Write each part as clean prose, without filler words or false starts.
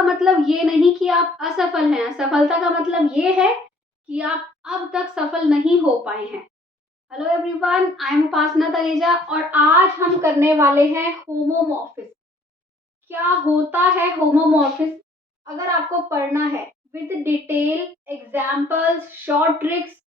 का मतलब ये नहीं कि आप असफल हैं, असफलता का मतलब ये है कि आप अब तक सफल नहीं हो पाए हैं। हेलो एवरीवन, आई एम उपासना तनेजा और आज हम करने वाले हैं होमोमॉर्फिज्म। क्या होता है होमोमॉर्फिज्म? अगर आपको पढ़ना है with detail examples, short tricks,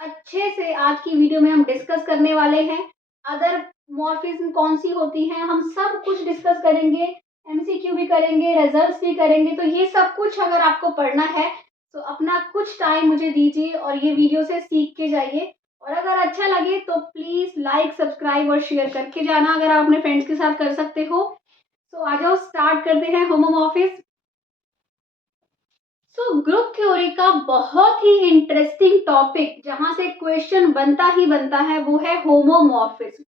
अच्छे से आज की वीडियो में हम डिस्कस करने वाले हैं। अदर मॉर्फिज्म कौन सी होती हैं, हम सब कुछ डिस्कस करेंगे, एमसीक्यू भी करेंगे, रिजल्ट्स भी करेंगे। तो ये सब कुछ अगर आपको पढ़ना है तो अपना कुछ टाइम मुझे दीजिए और ये वीडियो से सीख के जाइए। और अगर अच्छा लगे तो प्लीज़ लाइक, सब्सक्राइब और शेयर करके जाना अगर आप अपने फ्रेंड्स के साथ कर सकते हो। तो आ जाओ, स्टार्ट करते हैं होमोमॉर्फिज्म। ग्रुप थ्योरी का बहुत ही इंटरेस्टिंग टॉपिक जहां से क्वेश्चन बनता ही बनता है वो है होमोमॉर्फिज्म।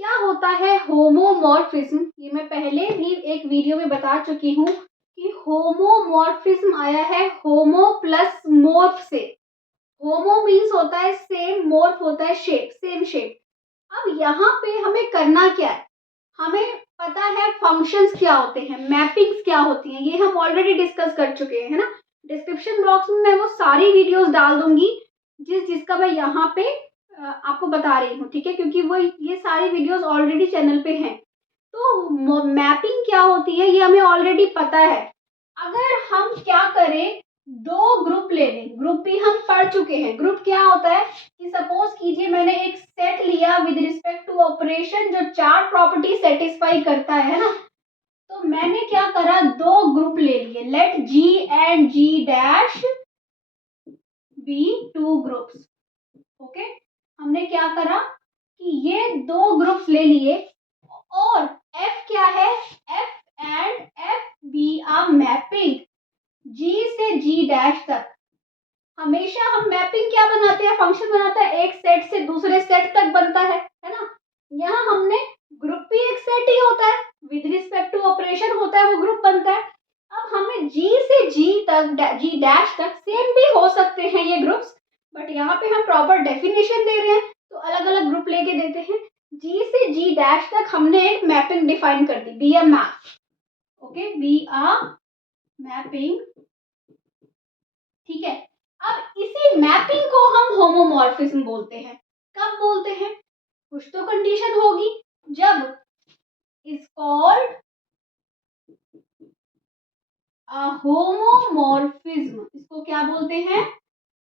क्या होता है होमोमॉर्फिज्म? ये मैं पहले भी एक वीडियो में बता चुकी हूँ कि होमोमॉर्फिज्म आया है होमो प्लस मॉर्फ से। होमो मीन्स होता है सेम, मॉर्फ होता है शेप, सेम शेप। अब यहाँ पे हमें करना क्या है? हमें पता है फंक्शंस क्या होते हैं, मैपिंग्स क्या होती हैं, ये हम ऑलरेडी डिस्कस कर चुके हैं, है ना। डिस्क्रिप्शन बॉक्स में मैं वो सारी वीडियोस डाल दूंगी जिसका मैं यहाँ पे आपको बता रही हूँ, ठीक है, क्योंकि वो ये सारी वीडियोस ऑलरेडी चैनल पे हैं। तो मैपिंग क्या होती है ये हमें ऑलरेडी पता है। अगर हम क्या करें, दो ग्रुप ले लें, ग्रुप भी हम पढ़ चुके हैं। ग्रुप क्या होता है कि सपोज कीजिए मैंने एक सेट लिया विद रिस्पेक्ट टू ऑपरेशन जो चार प्रॉपर्टी सेटिस्फाई करता है ना। तो मैंने क्या करा, दो ग्रुप ले लिए, let G and G dash be two groups. Okay, हमने क्या करा कि ये दो ग्रुप्स ले लिए और एफ क्या है, F and F B R mapping G से जी डैश तक। हमेशा हम मैपिंग क्या बनाते हैं, फंक्शन बनाता है एक सेट से दूसरे सेट तक बनता है ना। यहाँ हमने ग्रुप भी एक सेट ही होता है, विद रिस्पेक्ट टू ऑपरेशन होता है, वो ग्रुप बनता है। अब हमें जी से जी तक, जी डैश तक सेम भी हो सकते हैं ये ग्रुप्स, बट यहाँ पे हम प्रॉपर डेफिनेशन दे रहे हैं तो अलग अलग ग्रुप लेके देते हैं। जी से जी डैश तक हमने एक मैपिंग डिफाइन कर दी, be a map. Okay, be a mapping, ठीक है। अब इसी मैपिंग को हम होमोमॉर्फिज्म बोलते हैं। कब बोलते हैं? कुछ तो कंडीशन होगी, जब इज कॉल्ड होमोमॉर्फिज्म। इसको क्या बोलते हैं?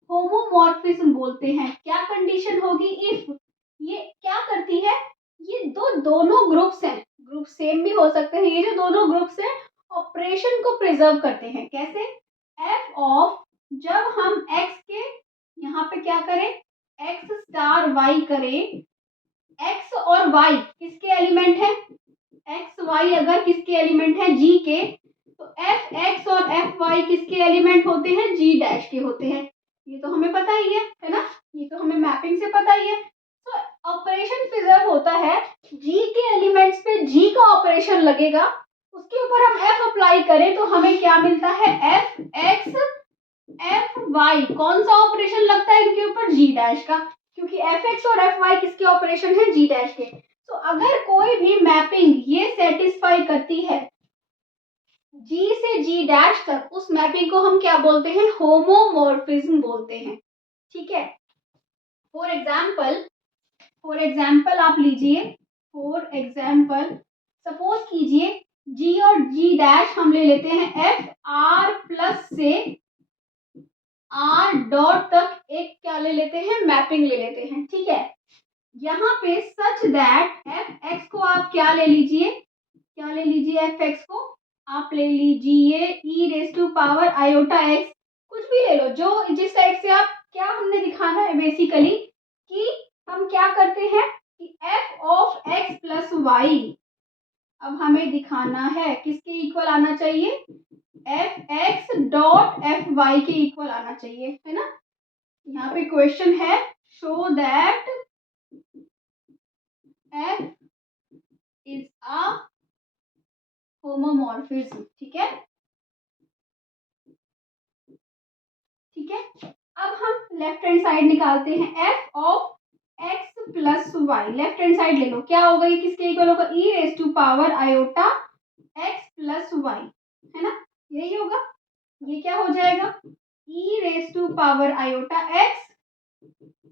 होमोमॉर्फिज्म बोलते हैं। क्या कंडीशन होगी? इफ ये क्या करती है, ये दोनों ग्रुप्स हैं, ग्रुप सेम भी हो सकते हैं, ये जो दोनों ग्रुप्स हैं ऑपरेशन को प्रिजर्व करते हैं। कैसे? एफ ऑफ, जब हम x के यहाँ पे क्या करें, x स्टार y करें, x और y किसके एलिमेंट है, x y अगर किसके एलिमेंट है, g के, तो एफ एक्स और एफ वाई किसके एलिमेंट होते हैं, जी डैश के होते हैं। ये तो हमें पता ही है ना, ये तो हमें मैपिंग से पता ही है। तो ऑपरेशन प्रिजर्व होता है, जी के एलिमेंट्स पे जी का ऑपरेशन लगेगा, उसके ऊपर हम एफ अप्लाई करें तो हमें क्या मिलता है, एफ एक्स एफ वाई। कौन सा ऑपरेशन लगता है इनके ऊपर, जी डैश का, क्योंकि एफ एक्स और एफ वाई किसके ऑपरेशन है, जी डैश के। तो अगर कोई भी मैपिंग ये सेटिस्फाई करती है जी से जी डैश तक, उस मैपिंग को हम क्या बोलते हैं, होमोमॉर्फिज्म बोलते हैं, ठीक है। फॉर एग्जाम्पल आप लीजिए, फॉर एग्जाम्पल सपोज कीजिए जी और जी डैश हम ले लेते हैं एफ आर प्लस से आर डॉट तक एक क्या ले लेते हैं, मैपिंग ले लेते हैं, ठीक है। यहाँ पे सच दैट एफ एक्स को आप क्या ले लीजिए, क्या ले लीजिए, एफ एक्स को आप ले लीजिए e raise to power iota x, कुछ भी ले लो, जो जिस साइड से आप, क्या हमने दिखाना है बेसिकली कि हम क्या करते हैं कि f of x plus y, अब हमें दिखाना है किसके इक्वल आना चाहिए, f x dot f y के इक्वल आना चाहिए, है ना। यहाँ पे क्वेश्चन है, show that f is a homomorphism, ठीक है, ठीक है। अब हम लेफ्ट हैंड साइड निकालते हैं, f of x plus y, left hand side ले लो, क्या होगा, ये किसके इक्वल होगा, e raise to power iota x plus y, है ना। यही होगा। ये क्या हो जाएगा, e raise to power iota x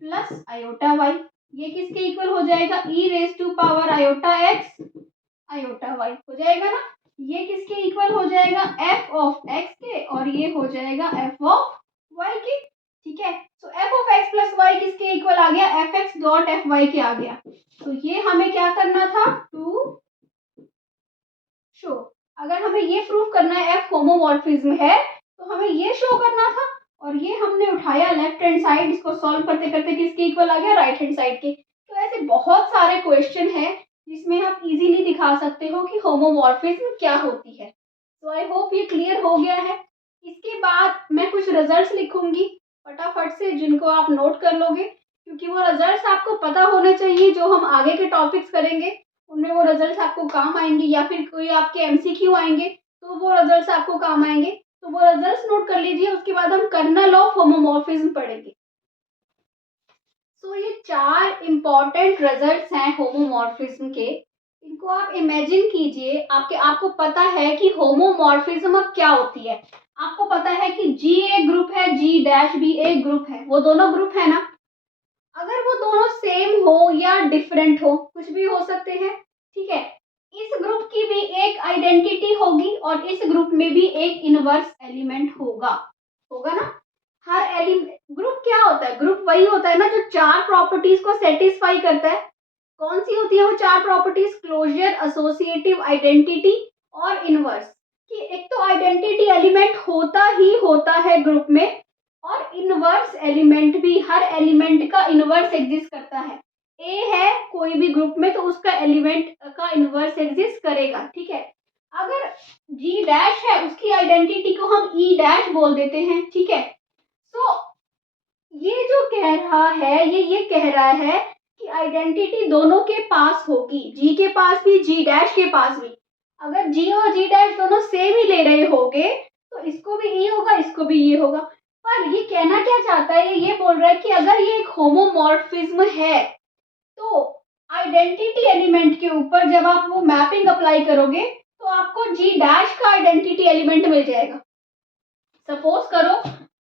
plus iota y। ये किसके इक्वल हो जाएगा, e raise to power iota x iota y हो जाएगा ना। ये किसके इक्वल हो जाएगा, f ऑफ x के, और ये हो जाएगा f ऑफ y के। ठीक है, तो f of x plus y किसके इक्वल आ गया, fx डॉट fy के आ गया। तो ये हमें क्या करना था, टू शो। अगर हमें ये प्रूव करना है f होमोमॉर्फिज्म है तो हमें ये शो करना था, और ये हमने उठाया लेफ्ट हैंड साइड, इसको सॉल्व करते करते किसके इक्वल आ गया, राइट हैंड साइड के। तो ऐसे बहुत सारे क्वेश्चन है जिसमें आप इजीली दिखा सकते हो कि होमोमॉर्फिज्म क्या होती है। तो आई होप ये क्लियर हो गया है। इसके बाद मैं कुछ रिजल्ट्स लिखूंगी फटाफट से, जिनको आप नोट कर लोगे, क्योंकि वो रिजल्ट्स आपको पता होने चाहिए। जो हम आगे के टॉपिक्स करेंगे उनमें वो रिजल्ट्स आपको काम आएंगे, या फिर कोई आपके एमसीक्यू आएंगे तो वो रिजल्ट्स आपको काम आएंगे। तो वो रिजल्ट्स नोट कर लीजिए, उसके बाद हम कर्नल ऑफ होमोमॉर्फिज्म पढ़ेंगे। तो ये 4 इंपॉर्टेंट रिजल्ट्स हैं होमोमॉर्फिज्म के। इनको आप इमेजिन कीजिए, आपको पता है कि होमोमॉर्फिज्म अब क्या होती है। आपको पता है कि जी एक ग्रुप है, जी डैश भी एक ग्रुप है, वो दोनों ग्रुप है ना। अगर वो दोनों सेम हो या डिफरेंट हो, कुछ भी हो सकते हैं, ठीक है। इस ग्रुप की भी एक आइडेंटिटी होगी और इस ग्रुप में भी एक इनवर्स एलिमेंट होगा, होगा ना। हर एलिमेंट, ग्रुप क्या होता है, ग्रुप वही होता है ना जो 4 प्रॉपर्टीज को सेटिस्फाई करता है। कौन सी होती है वो 4 प्रॉपर्टीज, क्लोजर, एसोसिएटिव, आइडेंटिटी और इनवर्स। कि एक तो आइडेंटिटी एलिमेंट होता ही होता है ग्रुप में, और इनवर्स एलिमेंट भी, हर एलिमेंट का इनवर्स एग्जिस्ट करता है। ए है कोई भी ग्रुप में तो उसका एलिमेंट का इनवर्स एग्जिस्ट करेगा, ठीक है। अगर जी डैश है उसकी आइडेंटिटी को हम ई डैश बोल देते हैं, ठीक है। तो ये जो कह रहा है, ये कह रहा है कि आइडेंटिटी दोनों के पास होगी, जी के पास भी, जी डैश के पास भी। अगर जी और जी डैश दोनों सेम ही ले रहे होंगे तो इसको भी ई होगा, इसको भी ये होगा। पर ये कहना क्या चाहता है, ये बोल रहा है कि अगर ये एक होमोमॉर्फिज्म है तो आइडेंटिटी एलिमेंट के ऊपर जब आप वो मैपिंग अप्लाई करोगे तो आपको जी डैश का आइडेंटिटी एलिमेंट मिल जाएगा। सपोज करो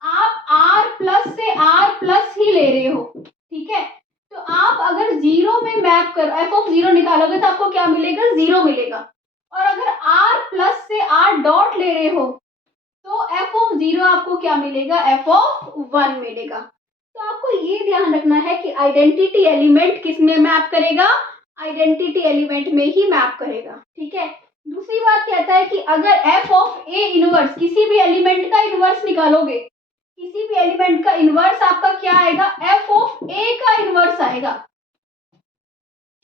आप r प्लस से r प्लस ही ले रहे हो, ठीक है। तो आप अगर जीरो में मैप कर f ऑफ जीरो निकालोगे तो आपको क्या मिलेगा, जीरो मिलेगा। और अगर r प्लस से r डॉट ले रहे हो तो f ऑफ जीरो आपको क्या मिलेगा, f ऑफ 1 मिलेगा। तो आपको ये ध्यान रखना है कि आइडेंटिटी एलिमेंट किस में मैप करेगा, आइडेंटिटी एलिमेंट में ही मैप करेगा, ठीक है। दूसरी बात कहता है कि अगर f ऑफ a इनवर्स, किसी भी एलिमेंट का इनवर्स निकालोगे, किसी भी एलिमेंट का इनवर्स आपका क्या आएगा, f ऑफ a का इनवर्स आएगा,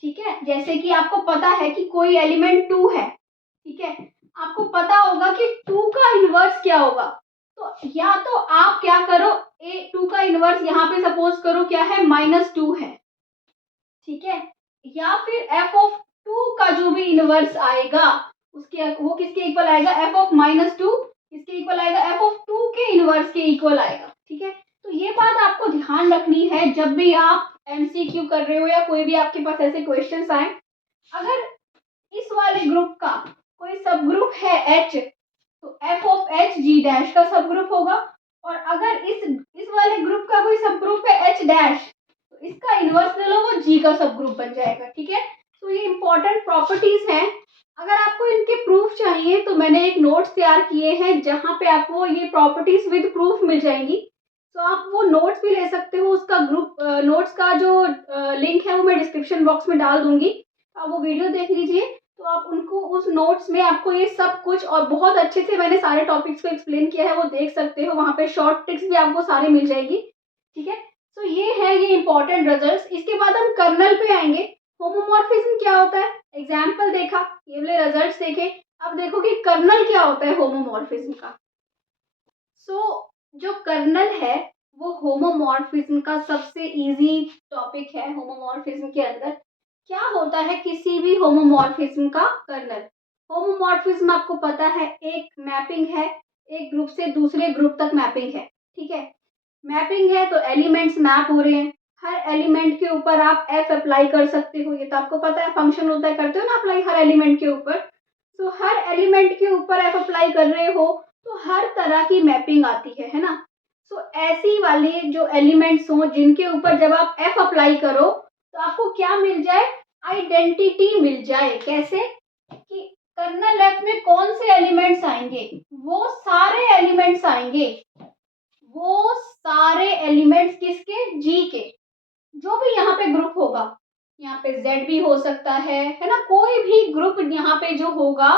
ठीक है। जैसे कि आपको पता है कि कोई एलिमेंट 2 है, ठीक है। आपको पता होगा कि 2 का इनवर्स क्या होगा। तो या तो आप क्या करो, a 2 का इनवर्स यहाँ पे सपोज करो क्या है, -2 है, ठीक है। या फिर f ऑफ 2 का जो भी इनवर्स आएगा उसके वो किसके इक्वल आएगा, f ऑफ -2 किसके इक्वल आएगा, f ऑफ 2 के इनवर्स के इक्वल आएगा, ठीक है। तो ये बात आपको ध्यान रखनी है जब भी आप एमसीक्यू कर रहे हो या कोई भी आपके पास ऐसे क्वेश्चंस आए। अगर इस वाले ग्रुप का कोई सब ग्रुप है H तो f of H G dash का सब ग्रुप होगा, और अगर इस वाले ग्रुप का कोई सब ग्रुप है H डैश तो इसका इनवर्स ले लो, वो G का सब ग्रुप बन जाएगा, ठीक है। तो ये इंपॉर्टेंट प्रॉपर्टीज हैं। अगर आपको इनके प्रूफ चाहिए तो मैंने एक नोट्स तैयार किए हैं जहाँ पे आपको ये प्रॉपर्टीज विद प्रूफ मिल जाएंगी। तो आप वो नोट्स भी ले सकते हो, उसका ग्रुप नोट्स का जो लिंक है वो मैं डिस्क्रिप्शन बॉक्स में डाल दूंगी, आप वो वीडियो देख लीजिए। तो आप उनको उस नोट्स में आपको ये सब कुछ और बहुत अच्छे से मैंने सारे टॉपिक्स को एक्सप्लेन किया है, वो देख सकते हो। वहाँ पे शॉर्ट ट्रिक्स भी आपको सारी मिल जाएगी, ठीक है। तो ये है ये इंपॉर्टेंट रिजल्ट्स। इसके बाद हम कर्नल पे आएंगे। होमोमॉर्फिज्म क्या होता है, एग्जाम्पल देखा, ये वाले रिजल्ट्स देखे। अब देखो कि कर्नल क्या होता है होमोमॉर्फिज्म का। जो कर्नल है वो होमोमॉर्फिज्म का सबसे इजी टॉपिक है। होमोमॉर्फिज्म के अंदर क्या होता है, किसी भी होमोमॉर्फिज्म का कर्नल। होमोमॉर्फिज्म आपको पता है एक मैपिंग है, एक ग्रुप से दूसरे ग्रुप तक मैपिंग है, ठीक है। मैपिंग है तो एलिमेंट्स मैप हो रहे हैं, हर एलिमेंट के ऊपर आप f अप्लाई कर सकते हो, ये तो आपको पता है, फंक्शन होता है, करते हो ना अप्लाई हर एलिमेंट के ऊपर। तो हर एलिमेंट के ऊपर f अप्लाई कर रहे हो तो तरह की मैपिंग आती है ना। सो ऐसी वाले जो एलिमेंट्स हों जिनके ऊपर जब आप F अप्लाई करो तो आपको क्या मिल जाए, आइडेंटिटी मिल जाए। कैसे कि कर्नल F में कौन से एलिमेंट्स आएंगे, वो सारे एलिमेंट्स आएंगे, वो सारे एलिमेंट्स किसके, G के। जो भी यहाँ पे ग्रुप होगा, यहाँ पे Z भी हो सकता है ना, कोई भी ग्रुप यहाँ पे जो होगा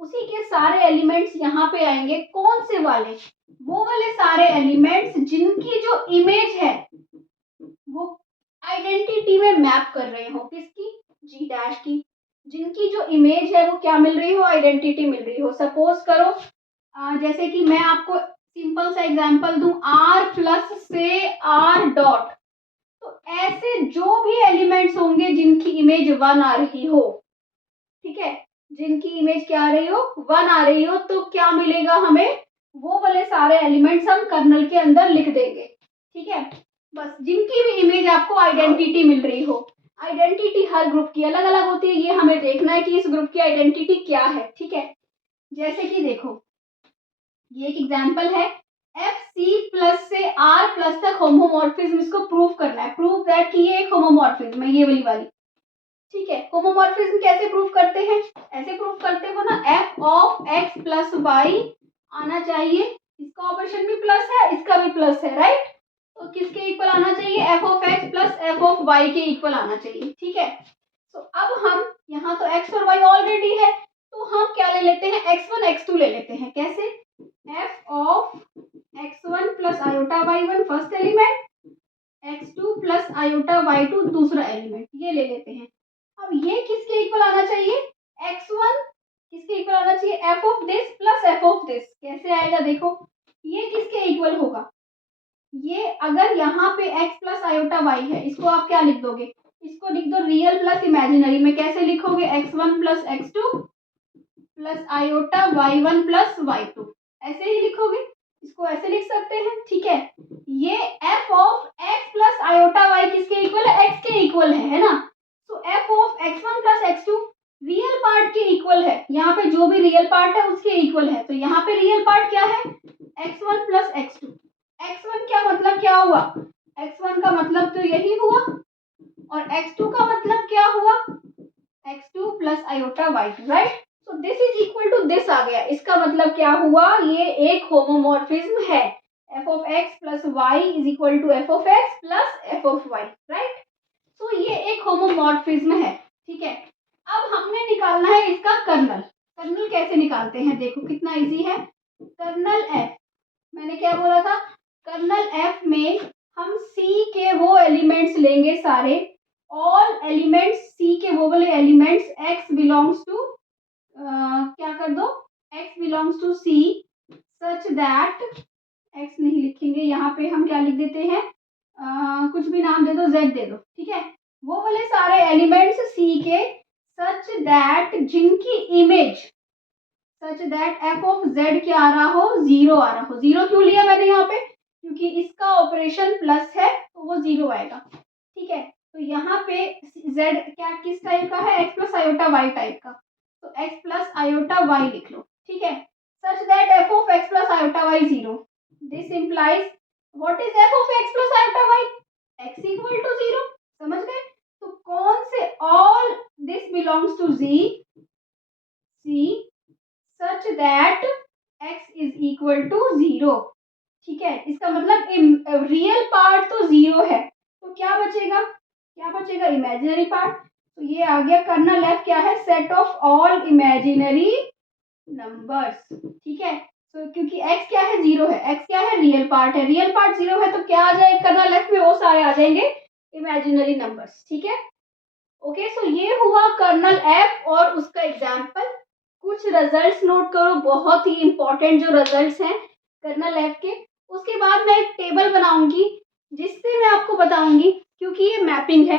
उसी के सारे एलिमेंट्स यहाँ पे आएंगे। कौन से वाले, वो वाले सारे एलिमेंट्स जिनकी जो इमेज है वो आइडेंटिटी में मैप कर रहे हो, किसकी, G डैश की, जिनकी जो इमेज है वो क्या मिल रही हो, आइडेंटिटी मिल रही हो। सपोज करो जैसे कि मैं आपको सिंपल सा एग्जांपल दूं, R प्लस से R डॉट, तो ऐसे जो भी एलिमेंट्स होंगे जिनकी इमेज 1 आ रही हो, ठीक है, जिनकी इमेज क्या आ रही हो, 1 आ रही हो, तो क्या मिलेगा हमें, वो वाले सारे एलिमेंट्स हम कर्नल के अंदर लिख देंगे। ठीक है, बस जिनकी भी इमेज आपको आइडेंटिटी मिल रही हो। आइडेंटिटी हर ग्रुप की अलग अलग होती है, ये हमें देखना है कि इस ग्रुप की आइडेंटिटी क्या है। ठीक है, जैसे कि देखो ये एक एग्जांपल है, एफ सी प्लस से आर प्लस तक होमोमॉर्फिज्म, इसको प्रूव करना है, प्रूव दैट कि ये एक होमोमॉर्फिज्म है, ये वाली। ठीक है, होमोमॉर्फिज्म कैसे प्रूव करते हैं, ऐसे प्रूव करते हो ना, f of x plus y आना चाहिए, इसका ऑपरेशन भी प्लस है, इसका भी प्लस है, राइट, तो किसके इक्वल आना चाहिए, f of x plus f of y के इक्वल आना चाहिए। ठीक है, तो अब हम यहाँ तो एक्स और वाई ऑलरेडी है, तो हम क्या ले लेते हैं, x1 x2 ले लेते हैं। कैसे, f of x1 plus iota y1 first element, x2 plus iota y2 दूसरा एलिमेंट, ये ले लेते हैं। अब ये किसके इक्वल आना चाहिए, x1 किसके इक्वल आना चाहिए, f of this plus f of this. कैसे आएगा देखो, ये किसके इक्वल होगा, ये अगर यहाँ पे x प्लस आयोटा y है, इसको आप क्या लिख दोगे, इसको लिख दो रियल प्लस इमेजिनरी में। कैसे लिखोगे, x1 plus x2 plus iota y1 plus y2, ऐसे ही लिखोगे, इसको ऐसे लिख सकते हैं। ठीक है, ये f of x plus iota y किसके इक्वल है, x के इक्वल है ना, तो f of x1 plus x2 real part के इक्वल है, यहाँ पे जो भी रियल पार्ट है उसके इक्वल है, तो यहाँ पे रियल पार्ट क्या है, x1 प्लस x2। x1 क्या मतलब क्या हुआ, x1 का मतलब तो यही हुआ, और x2 का मतलब क्या हुआ, x2 plus iota y2, right, तो this is equal to this आ गया। इसका मतलब क्या हुआ, ये एक होमोमॉर्फिज्म है, f of x plus y is equal to f of x plus f of y, right, तो ये एक होमोमॉर्फिज्म है। ठीक है, अब हमने निकालना है इसका कर्नल। कर्नल कैसे निकालते हैं, देखो कितना इजी है। कर्नल f, मैंने क्या बोला था, कर्नल f में हम c के वो एलिमेंट्स लेंगे सारे, ऑल एलिमेंट्स c के वो वाले एलिमेंट्स x बिलोंग्स टू क्या कर दो, x belongs to c such that, x नहीं लिखेंगे यहाँ पे, हम क्या लिख देते हैं, कुछ भी नाम दे दो, z दे दो। ठीक है, वो वाले सारे एलिमेंट्स c के सच दैट जिनकी image, such that f of z क्या आ रहा हो, 0 आ रहा हो। 0 क्यों लिया मैंने यहाँ पे, क्योंकि इसका ऑपरेशन प्लस है तो वो 0 आएगा। ठीक है, तो यहाँ पे z क्या किस टाइप का है, x plus iota y type का, तो x प्लस आयोटा y लिख लो। ठीक है, such that f of x plus iota y 0, this implies what is f of x plus iota y, x equal to 0, समझ गए, तो कौन से, all this belongs to c such that x is equal to 0। ठीक है, इसका मतलब real part तो 0 है, तो क्या बचेगा, क्या बचेगा, इमेजिनरी पार्ट, तो ये आ गया कर्नल f क्या है, set of all imaginary numbers. ठीक है, तो क्योंकि x क्या है, 0 है, x क्या है, रियल पार्ट है, रियल पार्ट 0 है, तो क्या आ जाएगा कर्नल f में, वो सारे आ जाएंगे इमेजिनरी नंबर्स। ठीक है, ओके, सो ये हुआ कर्नल f और उसका एग्जाम्पल। कुछ रिजल्ट्स नोट करो, बहुत ही इंपॉर्टेंट जो रिजल्ट्स हैं कर्नल f के। उसके बाद मैं एक टेबल बनाऊंगी जिससे मैं आपको बताऊंगी, क्योंकि ये मैपिंग है।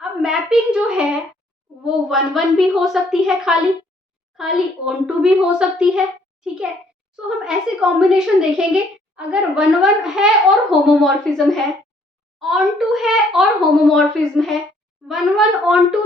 अब मैपिंग जो है वो 1-1 भी हो सकती है, खाली ऑन टू भी हो सकती है। ठीक है, तो हम ऐसे कॉम्बिनेशन देखेंगे, अगर 1-1 है और होमोमॉर्फिज्म है, ऑन टू है और होमोमॉर्फिज्म है, 1-1 ऑन टू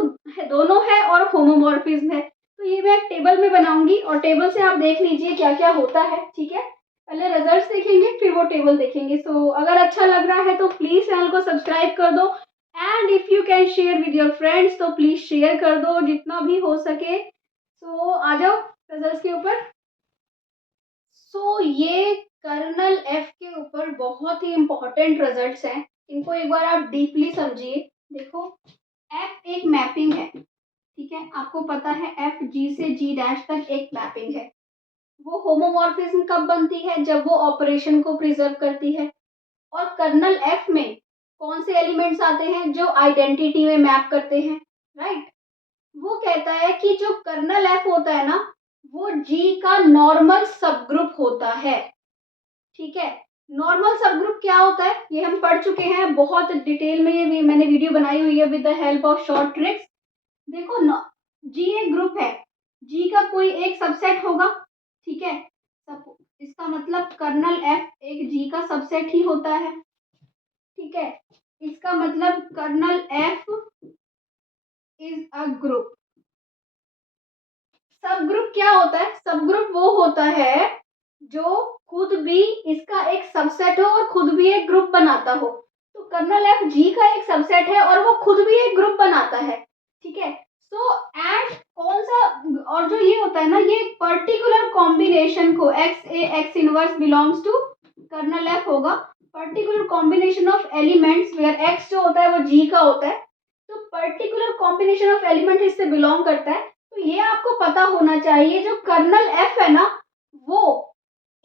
दोनों है और होमोमॉर्फिज्म है, तो ये मैं एक टेबल में बनाऊंगी और टेबल से आप देख लीजिए क्या क्या होता है। ठीक है, पहले रिजल्ट्स देखेंगे फिर वो टेबल देखेंगे। सो अगर अच्छा लग रहा है तो प्लीज़ चैनल को सब्सक्राइब कर दो and if you can share with your friends तो प्लीज़ शेयर कर दो जितना भी हो सके। सो आ जाओ रिजल्ट्स के ऊपर। सो ये कर्नल एफ के ऊपर बहुत ही इम्पोर्टेंट रिजल्ट्स हैं। इनको एक बार आप डीपली समझिए। देखो, एफ एक मैपिंग है, ठीक है, आपको पता है एफ जी से जी डैश तक एक मैपिंग है। वो होमोमॉर्फिज्म कब बनती है? जब वो ऑपरेशन को प्रिजर्व करती है। और कर्नल एफ में कौन से एलिमेंट्स आते हैं? जो आइडेंटिटी में मैप करते हैं, राइट। वो कहता है कि जो कर्नल एफ होता है ना, वो जी का नॉर्मल सब ग्रुप होता है, ठीक है। नॉर्मल सब ग्रुप क्या होता है ये हम पढ़ चुके हैं बहुत डिटेल में, ये भी मैंने वीडियो बनाई हुई है with the help of short tricks. देखो न, जी एक ग्रुप है, जी का कोई एक सबसेट होगा, ठीक है। इसका मतलब कर्नल एफ एक जी का सबसेट ही होता है, ठीक है। इसका मतलब kernel f is a group. सब ग्रुप क्या होता है? सब ग्रुप वो होता है जो खुद भी इसका एक सबसेट हो और खुद भी एक ग्रुप बनाता हो। तो कर्नल एफ जी का एक सबसेट है और वो खुद भी एक ग्रुप बनाता है, ठीक है। सो एंड कौन सा, और जो ये होता है ना, ये पर्टिकुलर कॉम्बिनेशन को x a x inverse belongs to kernel f होगा। Particular combination of elements where x जो होता है वो जी का होता है, तो पर्टिकुलर कॉम्बिनेशन ऑफ एलिमेंट इससे बिलोंग करता है। तो ये आपको पता होना चाहिए जो कर्नल एफ है ना, वो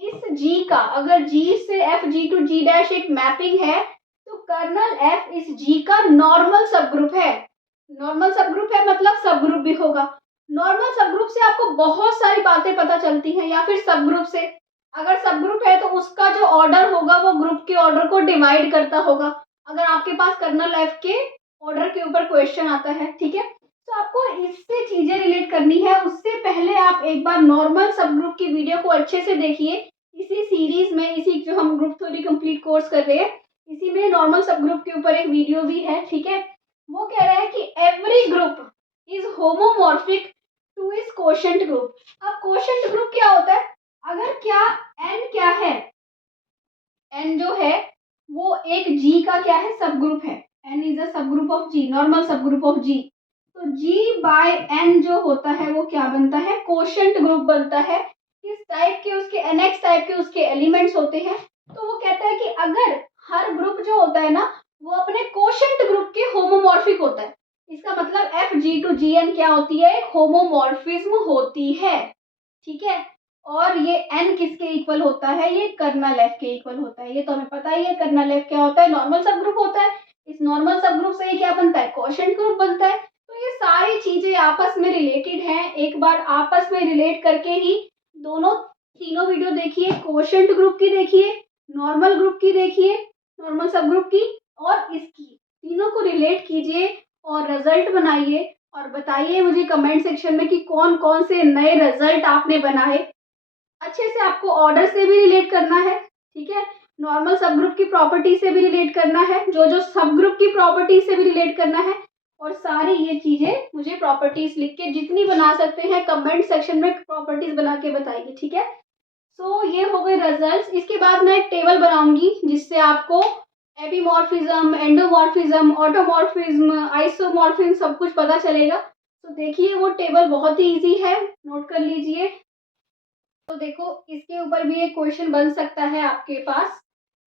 इस जी का, अगर जी से f G to G dash एक मैपिंग है तो कर्नल एफ इस जी का नॉर्मल सब ग्रुप है। नॉर्मल सब ग्रुप है मतलब सब ग्रुप भी होगा। नॉर्मल सब ग्रुप से आपको बहुत सारी बातें पता चलती हैं, या फिर सब ग्रुप से, अगर सब ग्रुप है तो उसका जो ऑर्डर होगा वो ग्रुप के ऑर्डर को डिवाइड करता होगा। अगर आपके पास कर्नल एफ के ऑर्डर के ऊपर क्वेश्चन आता है, ठीक है, तो आपको इससे चीजें रिलेट करनी है। उससे पहले आप एक बार नॉर्मल सब ग्रुप की वीडियो को अच्छे से देखिए। इसी सीरीज में, इसी जो हम ग्रुप थ्योरी कंप्लीट कोर्स कर रहे हैं, इसी में नॉर्मल सब ग्रुप के ऊपर एक वीडियो भी है, ठीक है। वो कह रहा है कि every group is homomorphic two is quotient group. अब कोशेंट ग्रुप क्या होता है? अगर क्या एन क्या है, एन जो है वो एक जी का क्या है? सब ग्रुप है। एन इज अ सब ग्रुप ऑफ जी, नॉर्मल सब ग्रुप ऑफ जी। तो जी बाय एन जो होता है वो क्या बनता है? कोशेंट ग्रुप बनता है। किस टाइप के? उसके एनएक्स टाइप के उसके एलिमेंट्स होते हैं। तो वो कहता है कि अगर हर ग्रुप जो होता है ना वो अपने कोशेंट ग्रुप के होमोमॉर्फिक होता है, इसका मतलब f G to G N क्या होती है? एक होमोमॉर्फिज्म होती है, ठीक है। और ये n किसके इक्वल होता है? ये कर्नल एफ के इक्वल होता है। ये तो हमें पता ही है कर्नल एफ क्या होता है, नॉर्मल सब ग्रुप होता है। इस नॉर्मल सब ग्रुप से ये क्या बनता है? कोशेंट ग्रुप बनता है। तो ये सारी चीजें आपस में रिलेटेड हैं। एक बार आपस में रिलेट करके ही दोनों तीनों वीडियो देखिए, कोशेंट ग्रुप की देखिए, नॉर्मल ग्रुप की देखिए, नॉर्मल सब ग्रुप की और इसकी, तीनों को रिलेट कीजिए और रिजल्ट बनाइए और बताइए मुझे कमेंट सेक्शन में कि कौन कौन से नए रिजल्ट आपने बनाए। अच्छे से आपको ऑर्डर से भी रिलेट करना है, ठीक है, नॉर्मल सब ग्रुप की प्रॉपर्टी से भी रिलेट करना है, जो जो सब ग्रुप की प्रॉपर्टी से भी रिलेट करना है, और सारी ये चीजें मुझे प्रॉपर्टीज लिख के जितनी बना सकते हैं कमेंट सेक्शन में प्रॉपर्टीज बना के बताइए, ठीक है। सो ये हो गए रिजल्ट्स। इसके बाद मैं एक टेबल बनाऊंगी जिससे आपको एपीमॉर्फिज्म, एंडोमॉर्फिज्म, ऑटोमॉर्फिज्म, आइसोमॉर्फिज्म सब कुछ पता चलेगा। तो देखिए वो टेबल बहुत ही इजी है, नोट कर लीजिए। तो देखो इसके ऊपर भी एक क्वेश्चन बन सकता है आपके पास।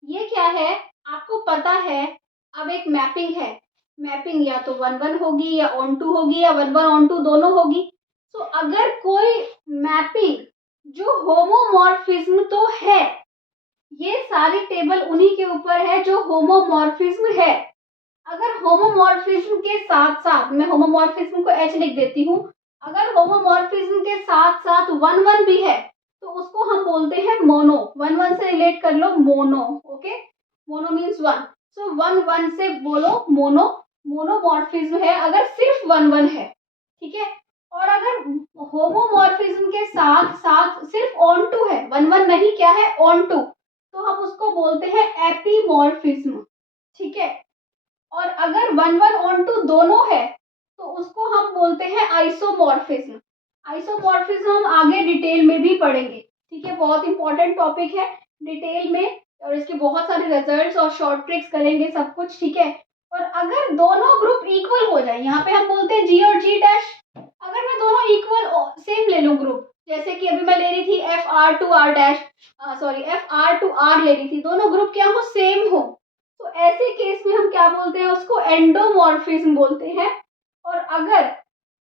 ये क्या है? आपको पता है अब एक मैपिंग है, मैपिंग या तो 1-1 होगी या ऑन टू होगी या 1-1 ऑन टू दोनों होगी। तो अगर कोई मैपिंग जो होमोमॉर्फिज्म तो है, ये सारी टेबल उन्हीं के ऊपर है जो होमोमॉर्फिज्म है। अगर होमोमॉर्फिज्म के साथ साथ, मैं होमोमॉर्फिज्म को एच लिख देती हूँ, अगर होमोमॉर्फिज्म के साथ साथ 1-1 भी है तो उसको हम बोलते हैं मोनो। 1-1 से रिलेट कर लो, मोनो, ओके। मोनो मीन्स 1, सो 1-1 से बोलो मोनो। मोनोमॉर्फिज्म है अगर सिर्फ 1-1 है, ठीक है। और अगर होमोमॉर्फिज्म के साथ साथ सिर्फ ऑन टू है, 1-1 नहीं, क्या है? ऑन टू, तो हम उसको बोलते हैं एपीमॉर्फिज्म, ठीक है। और अगर 1-1 ऑन टू दोनों है तो उसको हम बोलते हैं आइसोमॉर्फिज्म। आइसोमॉर्फिज्म हम आगे डिटेल में भी पढ़ेंगे, ठीक है, बहुत इंपॉर्टेंट टॉपिक है डिटेल में, और इसके बहुत सारे रिजल्ट्स और शॉर्ट ट्रिक्स करेंगे सब कुछ, ठीक है। और अगर दोनों ग्रुप इक्वल हो जाए, यहाँ पे हम बोलते हैं जी और जी डैश, अगर मैं दोनों इक्वल सेम ले लूँ ग्रुप, जैसे कि अभी मैं ले रही थी f R to R dash, sorry f R to R ले रही थी, दोनों ग्रुप क्या हो, सेम हो, तो ऐसे केस में हम क्या बोलते हैं, उसको एंडोमॉर्फिज्म बोलते हैं। और अगर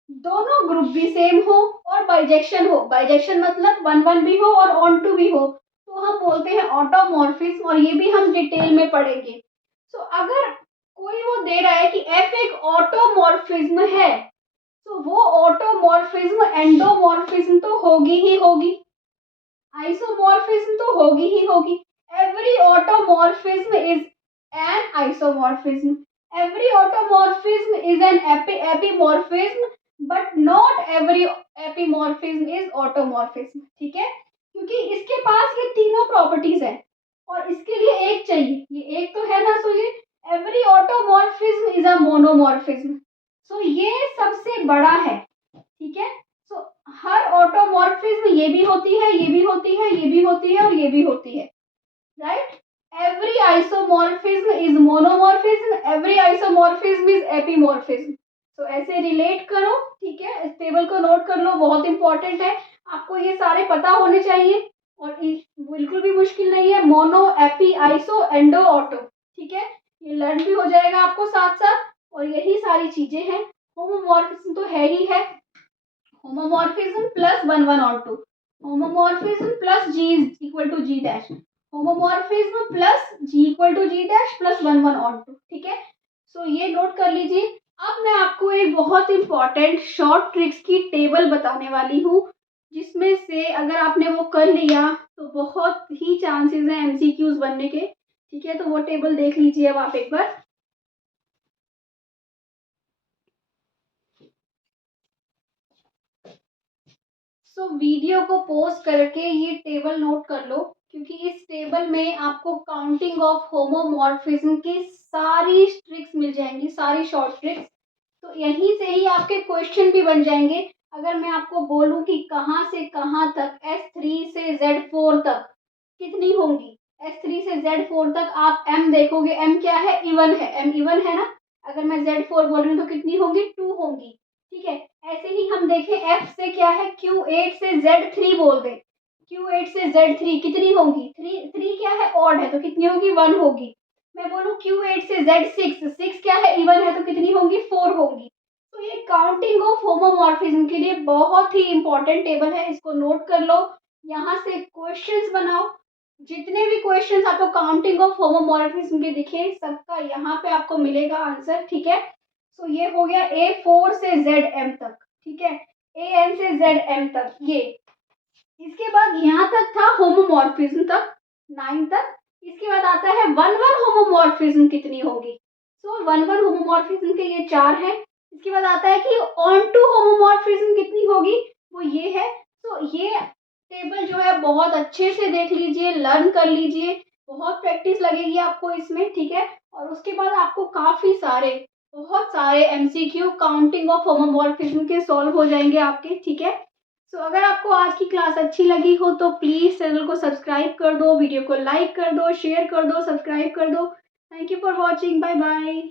दोनों ग्रुप भी सेम हो और बाइजेक्शन हो, बाइजेक्शन मतलब वन वन भी हो और ऑन टू भी हो, तो हम बोलते हैं ऑटोमॉर्फिज्म, और ये भी हम डिटेल में पढ़ेंगे। तो अगर कोई वो दे रहा है कि एफ एक ऑटोमॉर्फिज्म है, तो वो ऑटोमॉर्फिज्म एंडोमॉर्फिज्म तो होगी ही होगी, आइसोमॉर्फिज्म तो होगी ही होगी। Every automorphism is an isomorphism, every automorphism is an epimorphism, but not every epimorphism is automorphism, ठीक है, क्योंकि इसके पास ये तीनों प्रॉपर्टीज हैं और इसके लिए एक चाहिए, ये एक तो है ना, सो ये every automorphism is a monomorphism, so ये सबसे बड़ा है, ठीक है। सो हर ऑटोमॉर्फिज्म ये भी होती है, ये भी होती है, ये भी होती है और ये भी होती है, right. Every isomorphism is monomorphism, every isomorphism is epimorphism. तो ऐसे रिलेट करो, ठीक है, इस टेबल को नोट कर लो, बहुत इंपॉर्टेंट है, आपको ये सारे पता होने चाहिए और बिल्कुल भी मुश्किल नहीं है। Mono, AP, iso, endo, auto, ठीक है, ये लर्न भी हो जाएगा आपको साथ साथ, और यही सारी चीजें हैं। होमोमॉर्फिज्म तो है ही है, homomorphism plus one one on two, homomorphism plus G is equal to G dash, homomorphism plus G equal to G dash plus one one on two, ठीक है। सो ये नोट कर लीजिए। अब मैं आपको एक बहुत इंपॉर्टेंट शॉर्ट ट्रिक्स की टेबल बताने वाली हूँ, जिसमें से अगर आपने वो कर लिया तो बहुत ही चांसेस हैं एमसीक्यूज बनने के, ठीक है। तो वो टेबल देख लीजिए अब आप एक बार। सो वीडियो को पॉज करके ये टेबल नोट कर लो, क्योंकि इस टेबल में आपको काउंटिंग ऑफ होमोमॉर्फिज्म की सारी ट्रिक्स मिल जाएंगी, सारी शॉर्ट ट्रिक्स। तो यहीं से ही आपके क्वेश्चन भी बन जाएंगे। अगर मैं आपको बोलूं कि कहाँ से कहाँ तक S3 से Z4 तक कितनी होंगी, S3 से Z4 तक आप M देखोगे, M क्या है, इवन है, M इवन है ना। अगर मैं Z4 बोल रही हूँ तो कितनी होंगी, 2 होंगी, ठीक है। ऐसे ही हम देखें F से क्या है, Q8 से Z3 बोल दें, Q8 से Z3 कितनी होंगी, 3 क्या है, ऑड है, तो कितनी होगी, 1 होगी। मैं बोलूँ Q8 से Z6, 6 क्या है, इवन है, तो कितनी होंगी, 4 होगी। तो ये काउंटिंग ऑफ होमोमॉर्फिज्म के लिए बहुत ही इंपॉर्टेंट टेबल है, इसको नोट कर लो, यहाँ से क्वेश्चंस बनाओ। जितने भी क्वेश्चंस आपको काउंटिंग ऑफ होमोमॉर्फिज्म के दिखे, सबका यहाँ पे आपको मिलेगा आंसर, ठीक है। तो ये हो गया A4 से ZM तक, ठीक है, AN से ZM तक ये। इसके बाद यहाँ तक था होमोमॉर्फिज्म तक, 9 तक। इसके बाद आता है वन वन होमोमॉर्फिज्म कितनी होगी। सो वन वन होमोमॉर्फिज्म के ये 4 है। इसके बाद आता है कि ऑन टू होमोमॉर्फिज्म कितनी होगी, वो ये है। तो ये टेबल जो है बहुत अच्छे से देख लीजिए, लर्न कर लीजिए, बहुत प्रैक्टिस लगेगी आपको इसमें, ठीक है। और उसके बाद आपको काफी सारे, बहुत सारे एमसीक्यू काउंटिंग ऑफ होमोमॉर्फिज्म के सॉल्व हो जाएंगे आपके, ठीक है। सो अगर आपको आज की क्लास अच्छी लगी हो तो प्लीज़ चैनल को सब्सक्राइब कर दो, वीडियो को लाइक कर दो, शेयर कर दो, सब्सक्राइब कर दो। Thank you for watching, bye bye.